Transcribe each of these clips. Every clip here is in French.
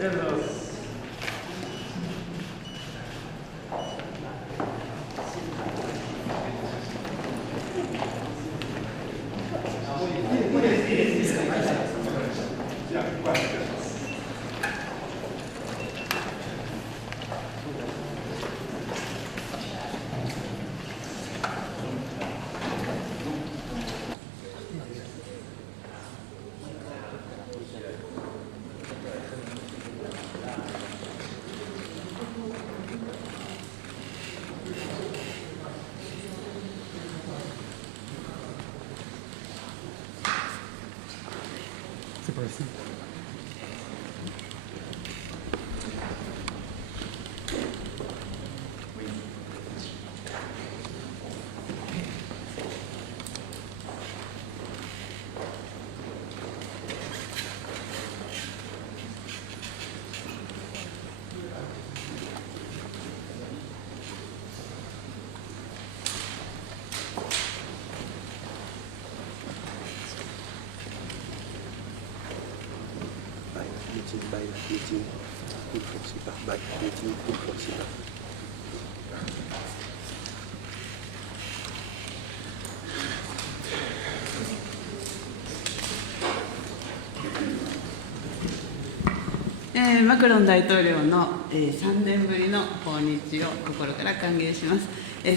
りがとうございます。マクロン大統領の3年ぶりの訪日を心から歓迎します。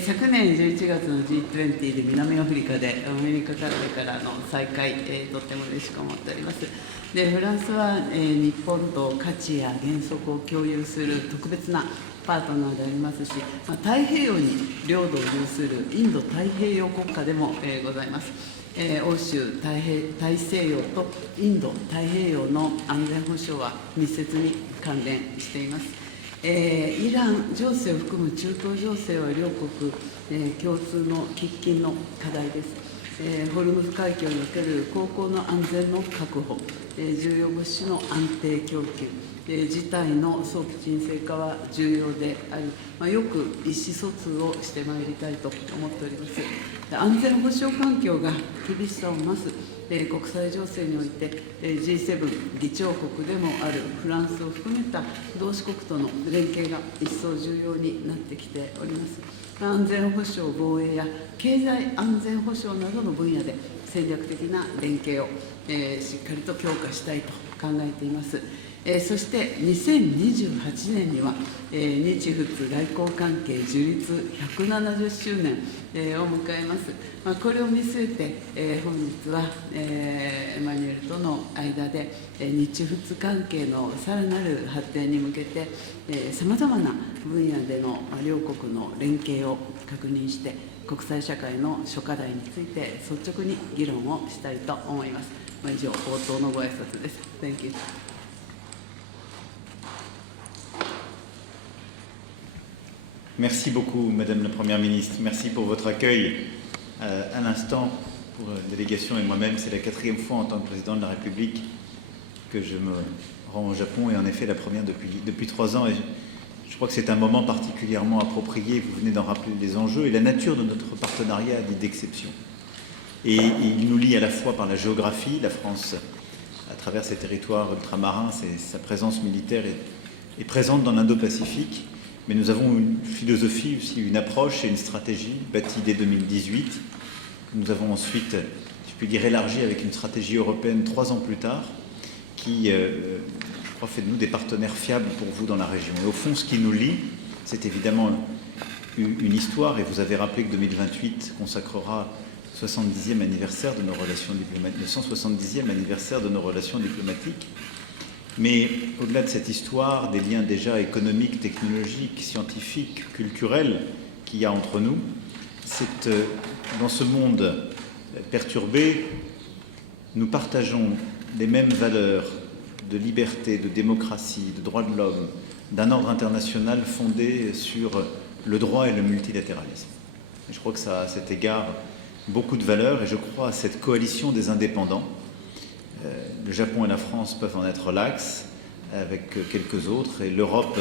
昨年11月の G20 で南アフリカでアメリカからの再会、とっても嬉しく思っております。でフランスは日本と価値や原則を共有する特別なパートナーでありますし、太平洋に領土を有するインド太平洋国家でもございます。欧州大西洋とインド太平洋の安全保障は密接に関連しています。イラン情勢を含む中東情勢は両国、共通の喫緊の課題です。ホルムズ海峡における航行の安全の確保、重要物資の安定供給、事態の早期沈静化は重要であり、よく意思疎通をしてまいりたいと思っております。安全保障環境が厳しさを増す国際情勢において、G7 議長国でもあるフランスを含めた同志国との連携が一層重要になってきております。安全保障、防衛や経済安全保障などの分野で戦略的な連携をしっかりと強化したいと考えています。そして2028年には日仏外交関係樹立170周年を迎えます。これを見据えて本日はエマニュエルとの間で日仏関係のさらなる発展に向けてさまざまな分野での両国の連携を確認して国際社会の諸課題について率直に議論をしたいと思います。以上、冒頭のご挨拶です。Thank you. Merci beaucoup, Madame la Première ministre. Merci pour votre accueil à l'instant pour la délégation et moi-même. C'est la 4e fois en tant que président de la République que je me rends au Japon et en effet la première depuis 3 ans. Et je crois que c'est un moment particulièrement approprié. Vous venez d'en rappeler les enjeux et la nature de notre partenariat dit d'exception. Et il nous lie à la fois par la géographie, la France, à travers ses territoires ultramarins, sa présence militaire est présente dans l'Indo-Pacifique. Mais nous avons une philosophie aussi, une approche et une stratégie bâtie dès 2018. Nous avons ensuite, je puis dire, élargi avec une stratégie européenne 3 ans plus tard, qui, je crois, fait de nous des partenaires fiables pour vous dans la région. Et au fond, ce qui nous lie, c'est évidemment une histoire, et vous avez rappelé que 2028 consacrera le 70e anniversaire de nos relations diplomatiques, le 170e anniversaire de nos relations diplomatiques. Mais au-delà de cette histoire, des liens déjà économiques, technologiques, scientifiques, culturels qu'il y a entre nous, c'est dans ce monde perturbé, nous partageons les mêmes valeurs de liberté, de démocratie, de droits de l'homme, d'un ordre international fondé sur le droit et le multilatéralisme. Et je crois que ça a à cet égard beaucoup de valeurs et je crois à cette coalition des indépendants. Le Japon et la France peuvent en être l'axe, avec quelques autres, et l'Europe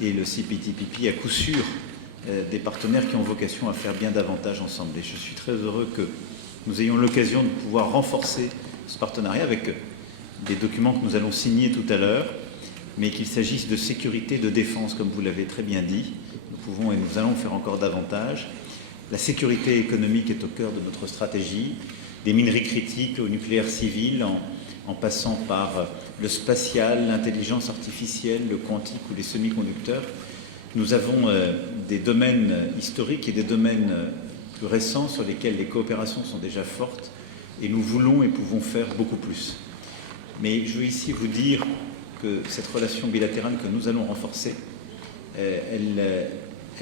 et le CPTPP, à coup sûr, des partenaires qui ont vocation à faire bien davantage ensemble. Et je suis très heureux que nous ayons l'occasion de pouvoir renforcer ce partenariat avec des documents que nous allons signer tout à l'heure, mais qu'il s'agisse de sécurité, de défense, comme vous l'avez très bien dit. Nous pouvons et nous allons faire encore davantage. La sécurité économique est au cœur de notre stratégie, des minerais critiques au nucléaire civil, en passant par le spatial, l'intelligence artificielle, le quantique ou les semi-conducteurs. Nous avons des domaines historiques et des domaines plus récents sur lesquels les coopérations sont déjà fortes et nous voulons et pouvons faire beaucoup plus. Mais je veux ici vous dire que cette relation bilatérale que nous allons renforcer, elle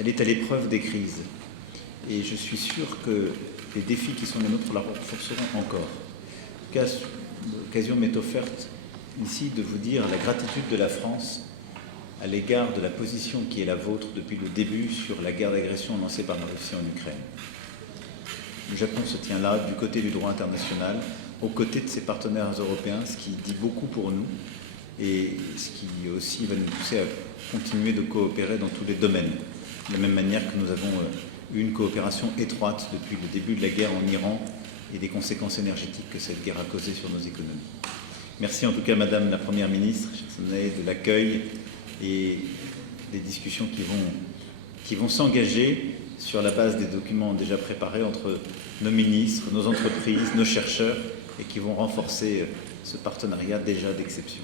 est à l'épreuve des crises. Et je suis sûr que les défis qui sont les nôtres la renforceront encore. En tout cas, l'occasion m'est offerte ici de vous dire la gratitude de la France à l'égard de la position qui est la vôtre depuis le début sur la guerre d'agression lancée par la Russie en Ukraine. Le Japon se tient là, du côté du droit international, aux côtés de ses partenaires européens, ce qui dit beaucoup pour nous et ce qui aussi va nous pousser à continuer de coopérer dans tous les domaines. De la même manière que nous avons une coopération étroite depuis le début de la guerre en Iran et des conséquences énergétiques que cette guerre a causées sur nos économies. Merci en tout cas Madame la Première ministre, de l'accueil et des discussions qui vont s'engager sur la base des documents déjà préparés entre nos ministres, nos entreprises, nos chercheurs et qui vont renforcer ce partenariat déjà d'exception.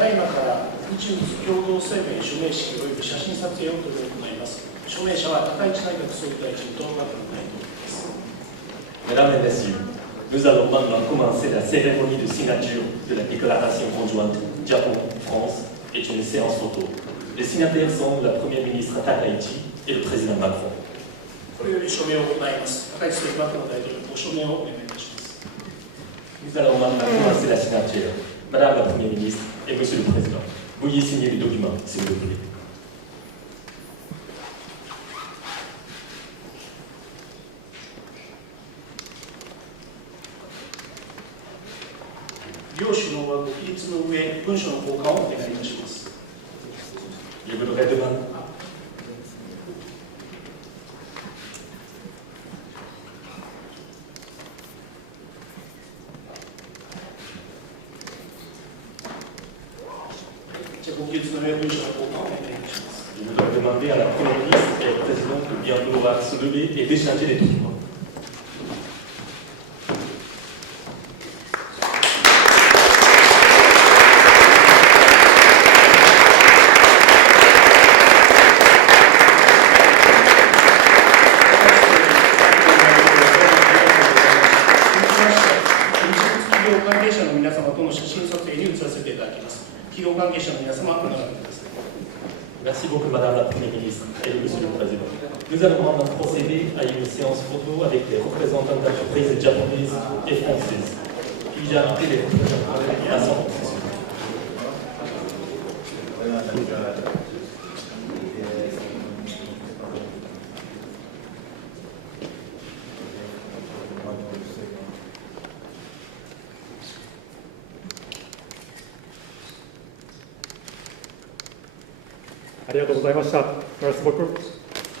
ただいまから日仏共同声明署名式及び写真撮影を執り行います。署名者は高市内閣総理大臣とマクロン大統領です。Mesdames et Messieurs, nous allons maintenant commencer la cérémonie de signature de la déclaration conjointe Japon-France et une séance photo. Les signataires sont la Première ministre Takaichi et le président Macron. これより署名を行います。高市総理、マクロン大統領、ご署名をお願いいたします。Nous allons maintenant commencer la signature. Madame la Première ministre et Monsieur le Président, veuillez signer les documents, s'il vous plaît. 両首脳はご起立の上、文書の交換をお願いいたします。Je voudrais demander. Je voudrais demander à la Première ministre et au Président de bien vouloir se lever et d'échanger les documents. Merci beaucoup, Madame la Première ministre et Monsieur le Président. Nous allons maintenant procéder à une séance photo avec les représentants d'entreprises japonaises et françaises. Puis-je inviter les représentants à son position.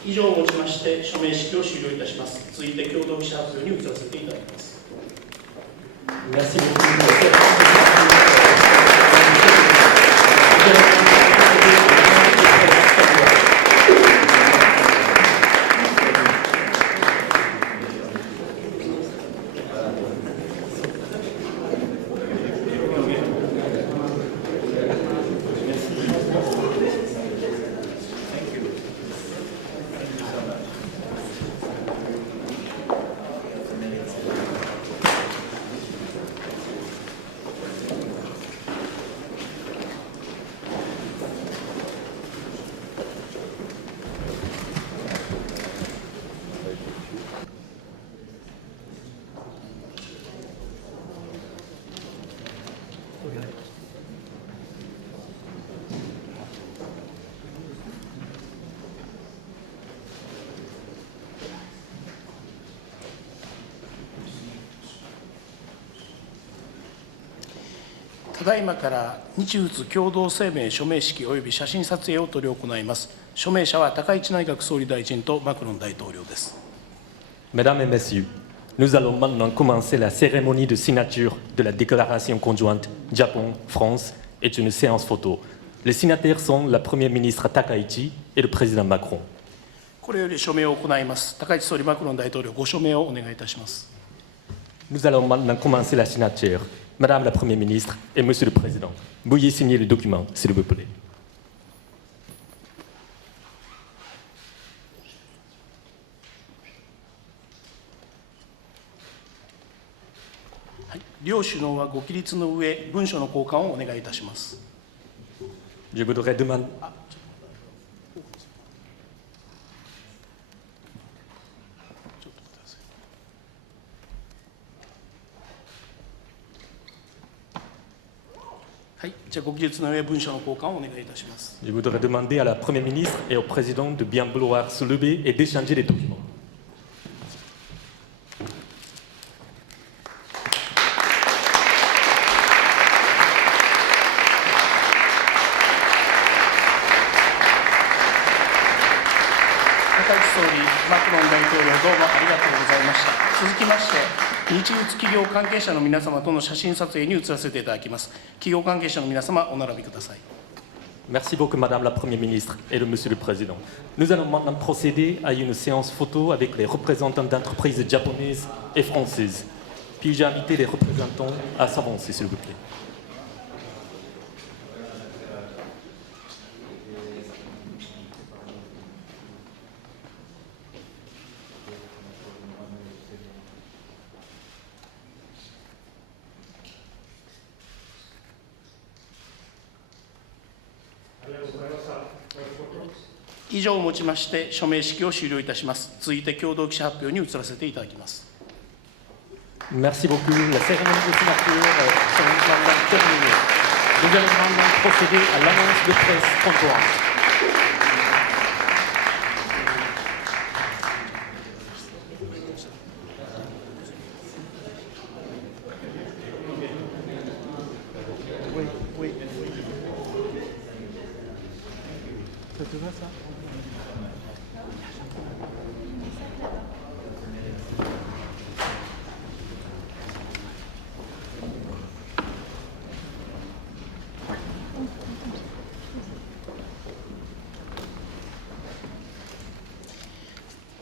以上をもちまして署名式を終了いたします。続いて共同記者発表に移らせていただきます。Merci beaucoup. ただいまから日仏共同声明署名式及び写真撮影を執り行います。署名者は高市内閣総理大臣とマクロン大統領です。Mesdames et messieurs, nous allons maintenant commencer la cérémonie de signature de la déclaration conjointe Japon-France est une séance photo. Les signataires sont la Première ministre Takaichi et le président Macron. これより署名を行います。高市総理、マクロン大統領、ご署名をお願いいたします。Nous allons maintenant commencer la signature. Madame la Première ministre et Monsieur le Président, veuillez signer le document, s'il vous plaît. はい、両首脳はご起立の上、文書の交換をお願いいたします。Je voudrais demander. はい、じゃあご起立の上、文書の交換をお願いいたします。Je voudrais demander à la Première ministre et au Président de bien vouloir se lever et d'échanger les documents. 高市総理、マクロン大統領、どうもありがとうございました。続きまして、日仏企業関係者の皆様との写真撮影に移らせていただきます。企業関係者の皆様、お並びください。Merci beaucoup, Madame la Première ministre et Monsieur le Président. Nous allons maintenant procéder à une séance photo avec les représentants d'entreprises japonaises et françaises. Puis-je inviter les représentants à s'avancer, s'il vous plaît. 以上をもちまして署名式を終了いたします。続いて共同記者発表に移らせていただきます。Merci beaucoup. La cérémonie de signature est maintenant terminée. Nous allons maintenant procéder à l'annonce de presse comptoir. ça?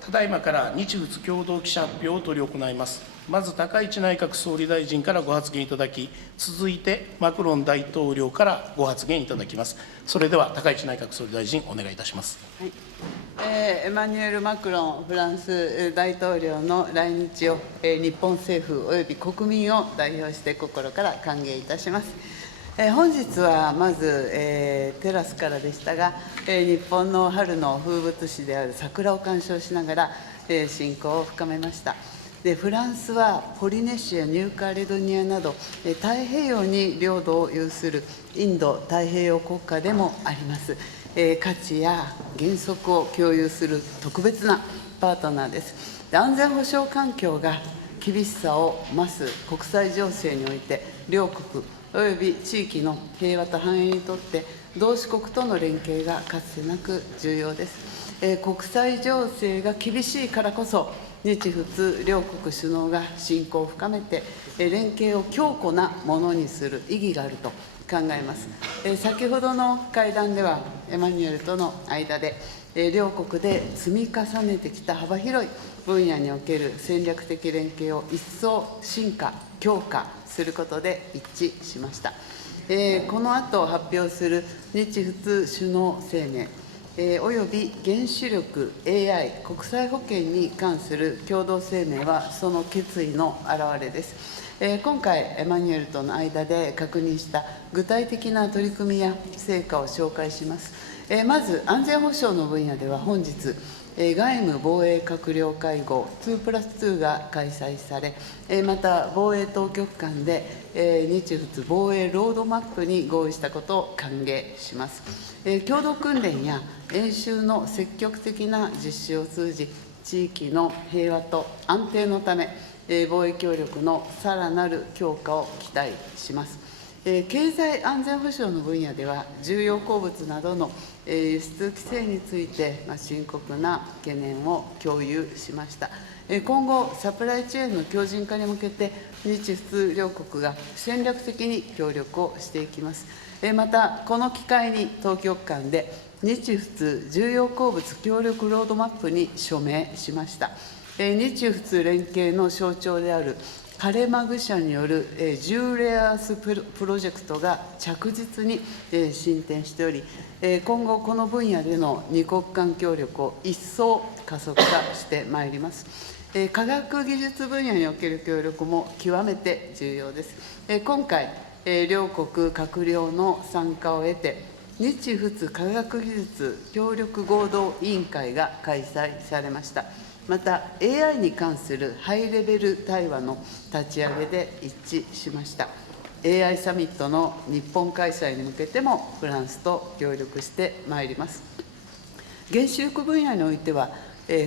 ただいまから日仏共同記者発表を執り行います。まず高市内閣総理大臣からご発言いただき、続いてマクロン大統領からご発言いただきます。それでは高市内閣総理大臣、お願いいたします。はい、エマニュエル・マクロンフランス大統領の来日を、日本政府および国民を代表して心から歓迎いたします。本日はまず、テラスからでしたが、日本の春の風物詩である桜を鑑賞しながら、親交を深めました。でフランスはポリネシア、ニューカレドニアなど、太平洋に領土を有するインド太平洋国家でもあります。価値や原則を共有する特別なパートナーです。で安全保障環境が厳しさを増す国際情勢において、両国および地域の平和と繁栄にとって、同志国との連携がかつてなく重要です。国際情勢が厳しいからこそ、日仏両国首脳が親交を深めて、連携を強固なものにする意義があると考えます。先ほどの会談では、エマニュエルとの間で、両国で積み重ねてきた幅広い分野における戦略的連携を一層進化、強化することで一致しました。この後発表する日仏首脳声明、および原子力、AI、国際保険に関する共同声明は、その決意の表れです。今回、エマニュエルとの間で確認した具体的な取り組みや成果を紹介します。まず、安全保障の分野では本日、外務防衛閣僚会合2+2が開催され、また防衛当局間で日仏防衛ロードマップに合意したことを歓迎します。共同訓練や演習の積極的な実施を通じ、地域の平和と安定のため、防衛協力のさらなる強化を期待します。経済安全保障の分野では、重要鉱物などの輸出規制について、深刻な懸念を共有しました。今後、サプライチェーンの強靭化に向けて、日仏両国が戦略的に協力をしていきます。また、この機会に当局間で、日仏重要鉱物協力ロードマップに署名しました。日仏連携の象徴であるカレマグ社による10レアースプロジェクトが着実に進展しており、今後、この分野での二国間協力を一層加速化してまいります。科学技術分野における協力も極めて重要です。今回、両国閣僚の参加を得て、日仏科学技術協力合同委員会が開催されました。また、AI に関するハイレベル対話の立ち上げで一致しました。AI サミットの日本開催に向けても、フランスと協力してまいります。原子力分野においては、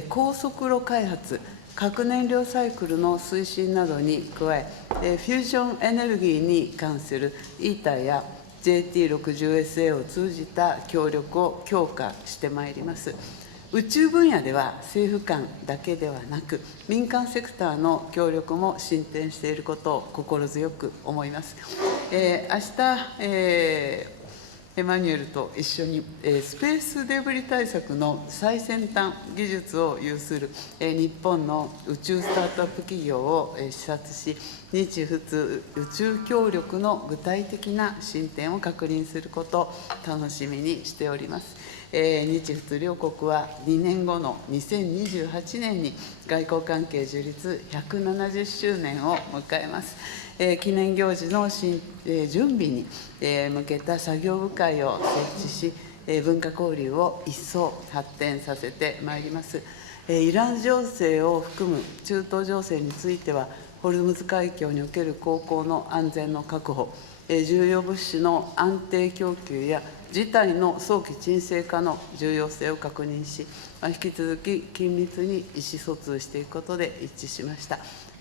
高速路開発、核燃料サイクルの推進などに加え、フュージョンエネルギーに関する ITER や JT60SA を通じた協力を強化してまいります。宇宙分野では政府間だけではなく、民間セクターの協力も進展していることを心強く思います。明日、エマニュエルと一緒に、スペースデブリ対策の最先端技術を有する、日本の宇宙スタートアップ企業を視察し、日仏宇宙協力の具体的な進展を確認することを楽しみにしております。日仏両国は2年後の2028年に外交関係樹立170周年を迎えます。記念行事の準備に向けた作業部会を設置し、文化交流を一層発展させてまいります。イラン情勢を含む中東情勢については、ホルムズ海峡における航行の安全の確保、重要物資の安定供給や事態の早期沈静化の重要性を確認し、引き続き緊密に意思疎通していくことで一致しました。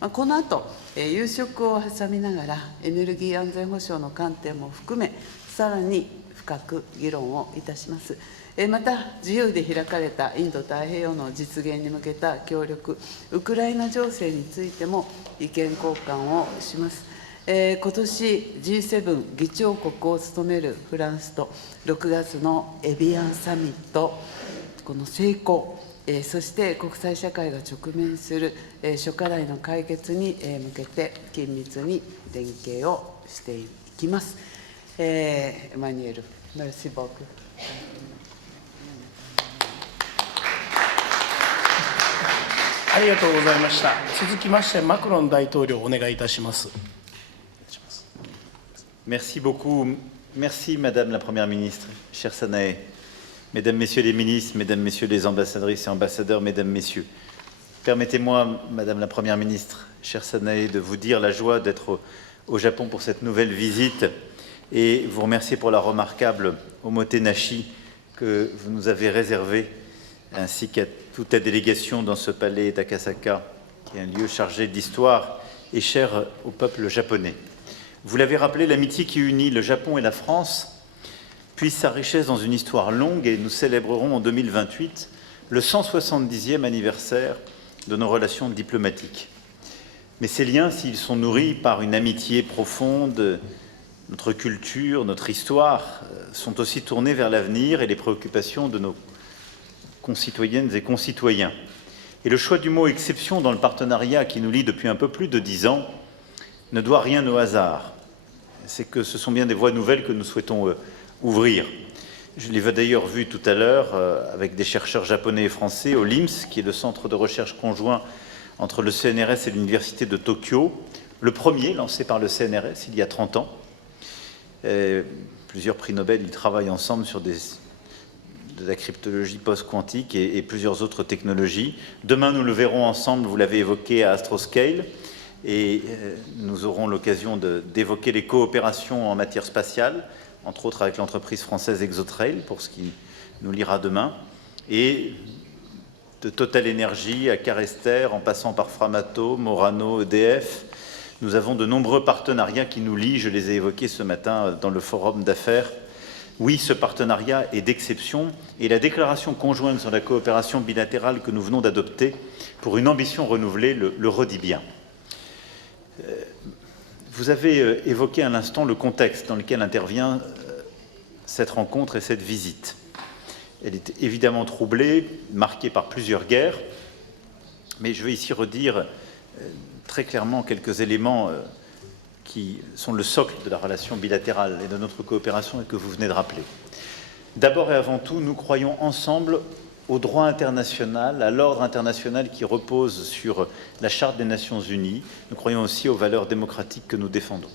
この後、夕食を挟みながら、エネルギー安全保障の観点も含め、さらに深く議論をいたします。また、自由で開かれたインド太平洋の実現に向けた協力、ウクライナ情勢についても意見交換をします。今年 G7 議長国を務めるフランスと6月のエビアンサミット、この成功、そして国際社会が直面する諸課題の解決に向けて緊密に連携をしていきます。エマニュエル、メルシーボーク。ありがとうございました。続きまして、マクロン大統領、お願いいたします。Merci beaucoup. Merci, Madame la Première ministre, chère Sanae. Mesdames, Messieurs les ministres, Mesdames, Messieurs les ambassadrices et ambassadeurs, Mesdames, Messieurs. Permettez-moi, Madame la Première ministre, chère Sanae, de vous dire la joie d'être au Japon pour cette nouvelle visite et vous remercier pour la remarquable omotenashi que vous nous avez réservée, ainsi qu'à toute la délégation dans ce palais d'Akasaka, qui est un lieu chargé d'histoire et cher au peuple japonais. Vous l'avez rappelé, l'amitié qui unit le Japon et la France puise sa richesse dans une histoire longue et nous célébrerons en 2028 le 170e anniversaire de nos relations diplomatiques. Mais ces liens, s'ils sont nourris par une amitié profonde, notre culture, notre histoire, sont aussi tournés vers l'avenir et les préoccupations de nos concitoyennes et concitoyens. Et le choix du mot « exception » dans le partenariat qui nous lie depuis un peu plus de 10 ans ne doit rien au hasard. C'est que ce sont bien des voies nouvelles que nous souhaitons ouvrir. Je l'ai d'ailleurs vu tout à l'heure avec des chercheurs japonais et français au LIMS, qui est le centre de recherche conjoint entre le CNRS et l'Université de Tokyo, le premier lancé par le CNRS il y a 30 ans. Plusieurs prix Nobel, ils travaillent ensemble sur de la cryptologie post-quantique et plusieurs autres technologies. Demain, nous le verrons ensemble, vous l'avez évoqué, à Astroscale. Et nous aurons l'occasion d'évoquer les coopérations en matière spatiale, entre autres avec l'entreprise française Exotrail, pour ce qui nous liera demain, et de Total Energy à Carester, en passant par Framatome, Orano, EDF, Nous avons de nombreux partenariats qui nous lient, je les ai évoqués ce matin dans le forum d'affaires. Oui, ce partenariat est d'exception et la déclaration conjointe sur la coopération bilatérale que nous venons d'adopter pour une ambition renouvelée le redit bien. Vous avez évoqué à l'instant le contexte dans lequel intervient cette rencontre et cette visite. Elle est évidemment troublée, marquée par plusieurs guerres, mais je vais ici redire très clairement quelques éléments qui sont le socle de la relation bilatérale et de notre coopération et que vous venez de rappeler. D'abord et avant tout, nous croyons ensemble au droit international, à l'ordre international qui repose sur la Charte des Nations Unies. Nous croyons aussi aux valeurs démocratiques que nous défendons.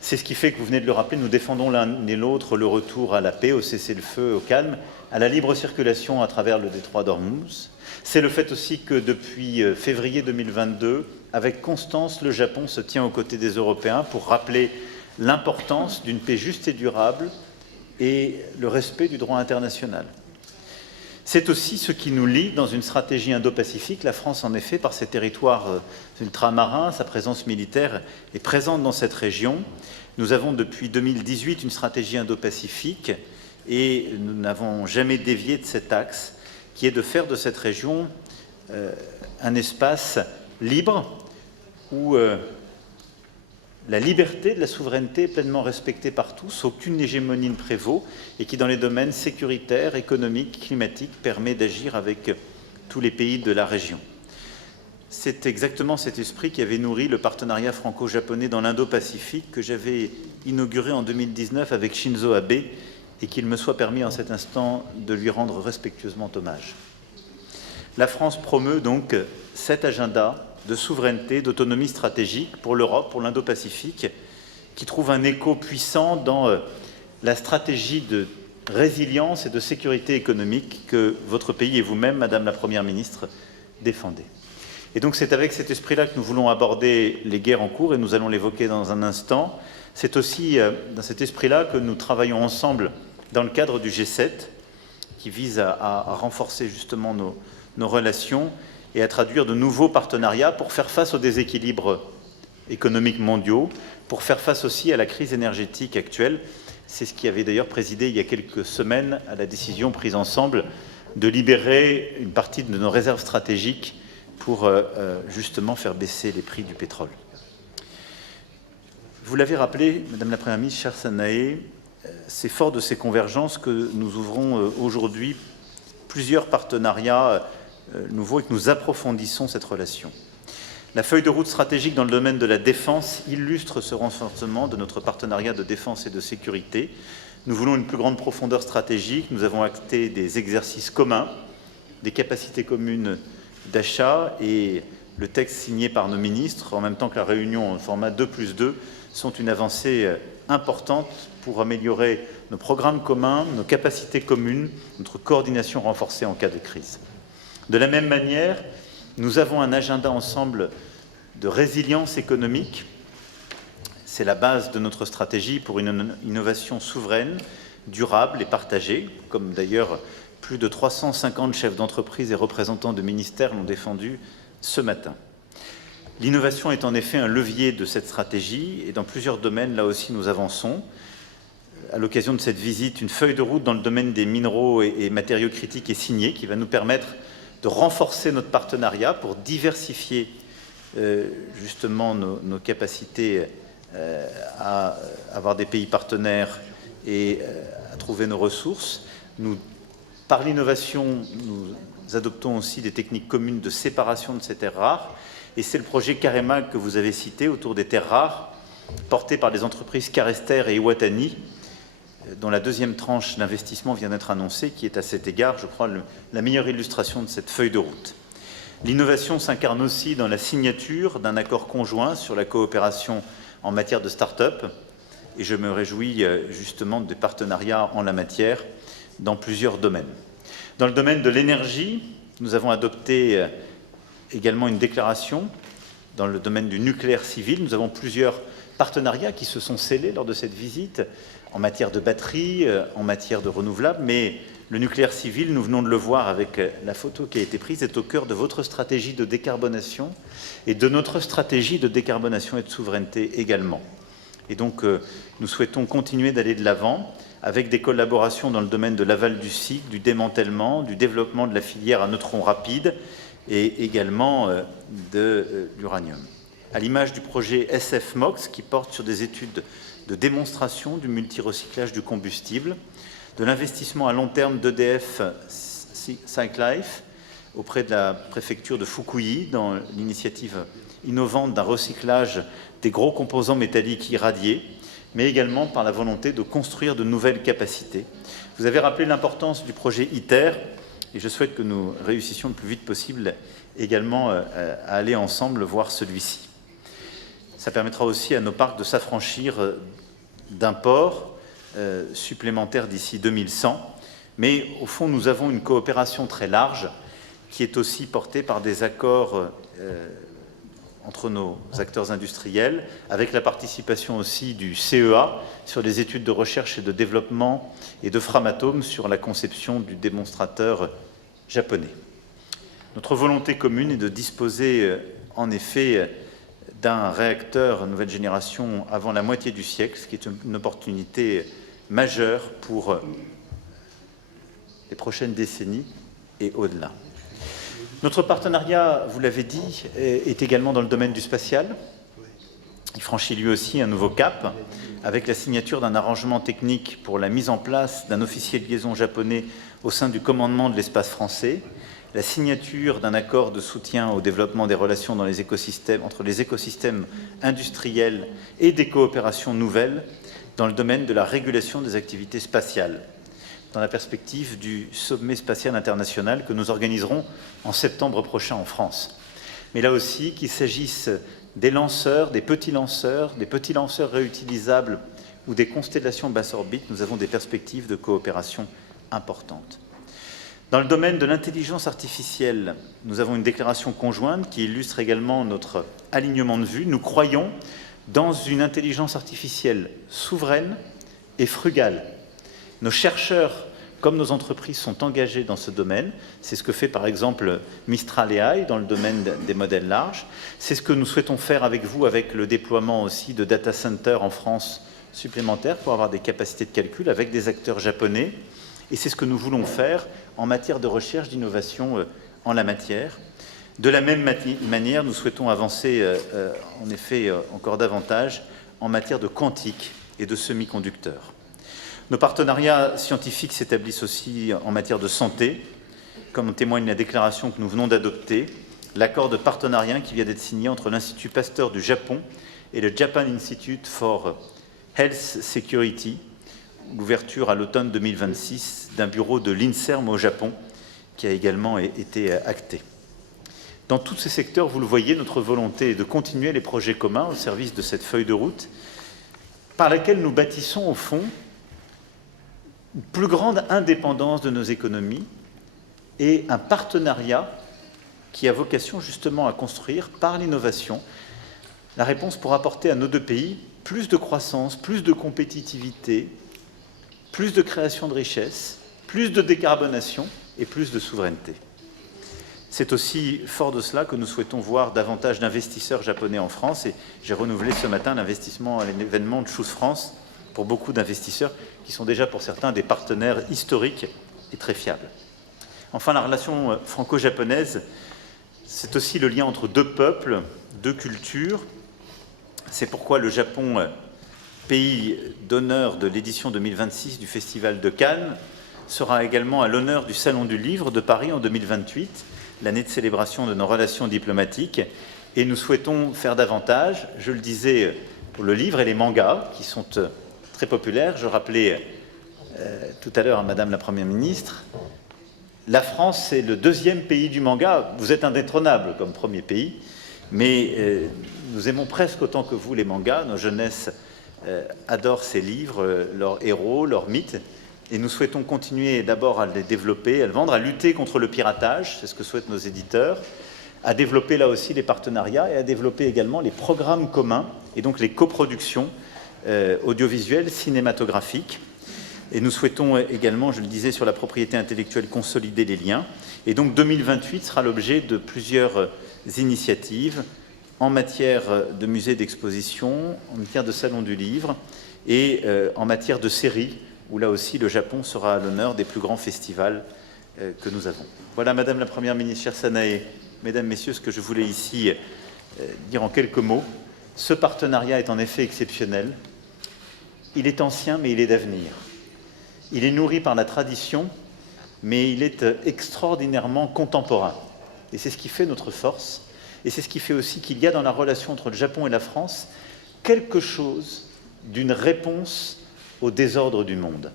C'est ce qui fait que vous venez de le rappeler, nous défendons l'un et l'autre le retour à la paix, au cessez-le-feu, au calme, à la libre circulation à travers le détroit d'Ormuz. C'est le fait aussi que depuis février 2022, avec constance, le Japon se tient aux côtés des Européens pour rappeler l'importance d'une paix juste et durable et le respect du droit international. C'est aussi ce qui nous lie dans une stratégie indo-pacifique. La France, en effet, par ses territoires ultramarins, sa présence militaire est présente dans cette région. Nous avons depuis 2018 une stratégie indo-pacifique et nous n'avons jamais dévié de cet axe qui est de faire de cette région un espace libre où la liberté de la souveraineté est pleinement respectée par tous, aucune hégémonie ne prévaut, et qui, dans les domaines sécuritaires, économiques, climatiques, permet d'agir avec tous les pays de la région. C'est exactement cet esprit qui avait nourri le partenariat franco-japonais dans l'Indo-Pacifique que j'avais inauguré en 2019 avec Shinzo Abe, et qu'il me soit permis en cet instant de lui rendre respectueusement hommage. La France promeut donc cet agenda de souveraineté, d'autonomie stratégique pour l'Europe, pour l'Indo-Pacifique, qui trouve un écho puissant dans la stratégie de résilience et de sécurité économique que votre pays et vous-même, Madame la Première ministre, défendez. Et donc c'est avec cet esprit-là que nous voulons aborder les guerres en cours, et nous allons l'évoquer dans un instant. C'est aussi dans cet esprit-là que nous travaillons ensemble dans le cadre du G7, qui vise à renforcer justement nos relations et à traduire de nouveaux partenariats pour faire face aux déséquilibres économiques mondiaux, pour faire face aussi à la crise énergétique actuelle. C'est ce qui avait d'ailleurs présidé il y a quelques semaines à la décision prise ensemble de libérer une partie de nos réserves stratégiques pour justement faire baisser les prix du pétrole. Vous l'avez rappelé, Madame la Première ministre, chère Sanae, c'est fort de ces convergences que nous ouvrons aujourd'hui plusieurs partenariats nouveaux et que nous approfondissons cette relation. La feuille de route stratégique dans le domaine de la défense illustre ce renforcement de notre partenariat de défense et de sécurité. Nous voulons une plus grande profondeur stratégique. Nous avons acté des exercices communs, des capacités communes d'achat, et le texte signé par nos ministres, en même temps que la réunion en format 2+2, sont une avancée importante pour améliorer nos programmes communs, nos capacités communes, notre coordination renforcée en cas de crise. De la même manière, nous avons un agenda ensemble de résilience économique. C'est la base de notre stratégie pour une innovation souveraine, durable et partagée, comme d'ailleurs plus de 350 chefs d'entreprise et représentants de ministères l'ont défendu ce matin. L'innovation est en effet un levier de cette stratégie et dans plusieurs domaines, là aussi, nous avançons. À l'occasion de cette visite, une feuille de route dans le domaine des minéraux et matériaux critiques est signée qui va nous permettre de renforcer notre partenariat pour diversifier justement nos capacités à avoir des pays partenaires et à trouver nos ressources. Par l'innovation, nous adoptons aussi des techniques communes de séparation de ces terres rares. Et c'est le projet Carema que vous avez cité autour des terres rares, porté par les entreprises Carester et Iwatani, dont la deuxième tranche d'investissement vient d'être annoncée, qui est à cet égard, je crois, la meilleure illustration de cette feuille de route. L'innovation s'incarne aussi dans la signature d'un accord conjoint sur la coopération en matière de start-up, et je me réjouis justement des partenariats en la matière dans plusieurs domaines. Dans le domaine de l'énergie, nous avons adopté également une déclaration dans le domaine du nucléaire civil. Nous avons plusieurs partenariats qui se sont scellés lors de cette visite en matière de batteries, en matière de renouvelables, mais Le nucléaire civil, nous venons de le voir avec la photo qui a été prise, est au cœur de votre stratégie de décarbonation et de notre stratégie de décarbonation et de souveraineté également. Et donc, nous souhaitons continuer d'aller de l'avant avec des collaborations dans le domaine de l'aval du cycle, du démantèlement, du développement de la filière à neutrons rapides et également de l'uranium. À l'image du projet SFMOX qui porte sur des études de démonstration du multirecyclage du combustible, de l'investissement à long terme d'EDF Cyclife auprès de la préfecture de Fukui dans l'initiative innovante d'un recyclage des gros composants métalliques irradiés, mais également par la volonté de construire de nouvelles capacités. Vous avez rappelé l'importance du projet ITER et je souhaite que nous réussissions le plus vite possible également à aller ensemble voir celui-ci. Ça permettra aussi à nos parcs de s'affranchir d'imports supplémentaires d'ici 2100. Mais au fond, nous avons une coopération très large qui est aussi portée par des accords entre nos acteurs industriels, avec la participation aussi du CEA sur les études de recherche et de développement et de Framatome sur la conception du démonstrateur japonais. Notre volonté commune est de disposer en effet d'un réacteur nouvelle génération avant la moitié du siècle, ce qui est une opportunité majeure pour les prochaines décennies et au-delà. Notre partenariat, vous l'avez dit, est également dans le domaine du spatial. Il franchit lui aussi un nouveau cap avec la signature d'un arrangement technique pour la mise en place d'un officier de liaison japonais au sein du commandement de l'espace français, la signature d'un accord de soutien au développement des relations dans les écosystèmes, entre les écosystèmes industriels et des coopérations nouvelles dans le domaine de la régulation des activités spatiales, dans la perspective du sommet spatial international que nous organiserons en septembre prochain en France. Mais là aussi, qu'il s'agisse des lanceurs, des petits lanceurs réutilisables ou des constellations basse orbite, nous avons des perspectives de coopération importantes. Dans le domaine de l'intelligence artificielle, nous avons une déclaration conjointe qui illustre également notre alignement de vue. Nous croyons dans une intelligence artificielle souveraine et frugale. Nos chercheurs, comme nos entreprises, sont engagés dans ce domaine. C'est ce que fait par exemple Mistral AI dans le domaine des modèles larges. C'est ce que nous souhaitons faire avec vous, avec le déploiement aussi de data centers en France supplémentaires pour avoir des capacités de calcul avec des acteurs japonais. Et c'est ce que nous voulons faire en matière de recherche, d'innovation en la matière. De la même manière, nous souhaitons avancer en effet encore davantage en matière de quantique et de semi-conducteurs. Nos partenariats scientifiques s'établissent aussi en matière de santé, comme en témoigne la déclaration que nous venons d'adopter, l'accord de partenariat qui vient d'être signé entre l'Institut Pasteur du Japon et le Japan Institute for Health Security, l'ouverture à l'automne 2026 d'un bureau de l'INSERM au Japon, qui a également été acté. Dans tous ces secteurs, vous le voyez, notre volonté est de continuer les projets communs au service de cette feuille de route, par laquelle nous bâtissons au fond une plus grande indépendance de nos économies et un partenariat qui a vocation justement à construire par l'innovation la réponse pour apporter à nos deux pays plus de croissance, plus de compétitivité, plus de création de richesses, plus de décarbonation et plus de souveraineté. C'est aussi fort de cela que nous souhaitons voir davantage d'investisseurs japonais en France et j'ai renouvelé ce matin l'investissement à l'événement de Choose France pour beaucoup d'investisseurs qui sont déjà pour certains des partenaires historiques et très fiables. Enfin, la relation franco-japonaise, c'est aussi le lien entre deux peuples, deux cultures. C'est pourquoi le Japon, pays d'honneur de l'édition 2026 du Festival de Cannes, sera également à l'honneur du Salon du Livre de Paris en 2028, l'année de célébration de nos relations diplomatiques. Et nous souhaitons faire davantage, je le disais, pour le livre et les mangas, qui sont très populaires. Je rappelais tout à l'heure à Madame la Première ministre, la France est le deuxième pays du manga. Vous êtes indétrônable comme premier pays, mais nous aimons presque autant que vous les mangas. Nos jeunesses adorent ces livres, leurs héros, leurs mythes, et nous souhaitons continuer d'abord à les développer, à le vendre, à lutter contre le piratage, c'est ce que souhaitent nos éditeurs, à développer là aussi les partenariats et à développer également les programmes communs et donc les coproductions audiovisuelles, cinématographiques. Et nous souhaitons également, je le disais, sur la propriété intellectuelle, consolider les liens. Et donc 2028 sera l'objet de plusieurs initiatives en matière de musées d'exposition, en matière de salon du livre et en matière de séries, où là aussi le Japon sera à l'honneur des plus grands festivals que nous avons. Voilà, Madame la Première ministre, chère Sanae, Mesdames, Messieurs, ce que je voulais ici dire en quelques mots. Ce partenariat est en effet exceptionnel. Il est ancien, mais il est d'avenir. Il est nourri par la tradition, mais il est extraordinairement contemporain. Et c'est ce qui fait notre force. Et c'est ce qui fait aussi qu'il y a dans la relation entre le Japon et la France quelque chose d'une réponse au désordre du monde.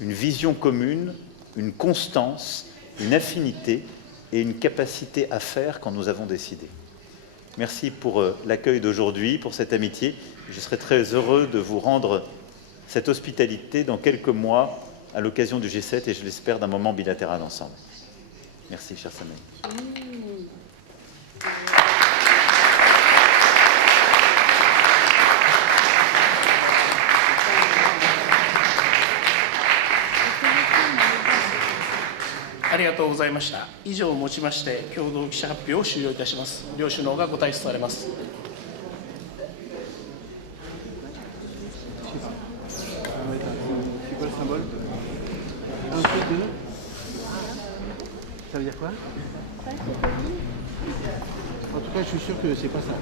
Une vision commune, une constance, une affinité et une capacité à faire quand nous avons décidé. Merci pour l'accueil d'aujourd'hui, pour cette amitié. Je serai très heureux de vous rendre cette hospitalité dans quelques mois à l'occasion du G7 et je l'espère d'un moment bilatéral ensemble. Merci, cher Sanae. ありがとうございました。以上をもちまして共同記者発表を終了いたします。両首脳がご退出されます。Ça veut dire quoi? En tout cas, je suis sûr que c'est pas ça.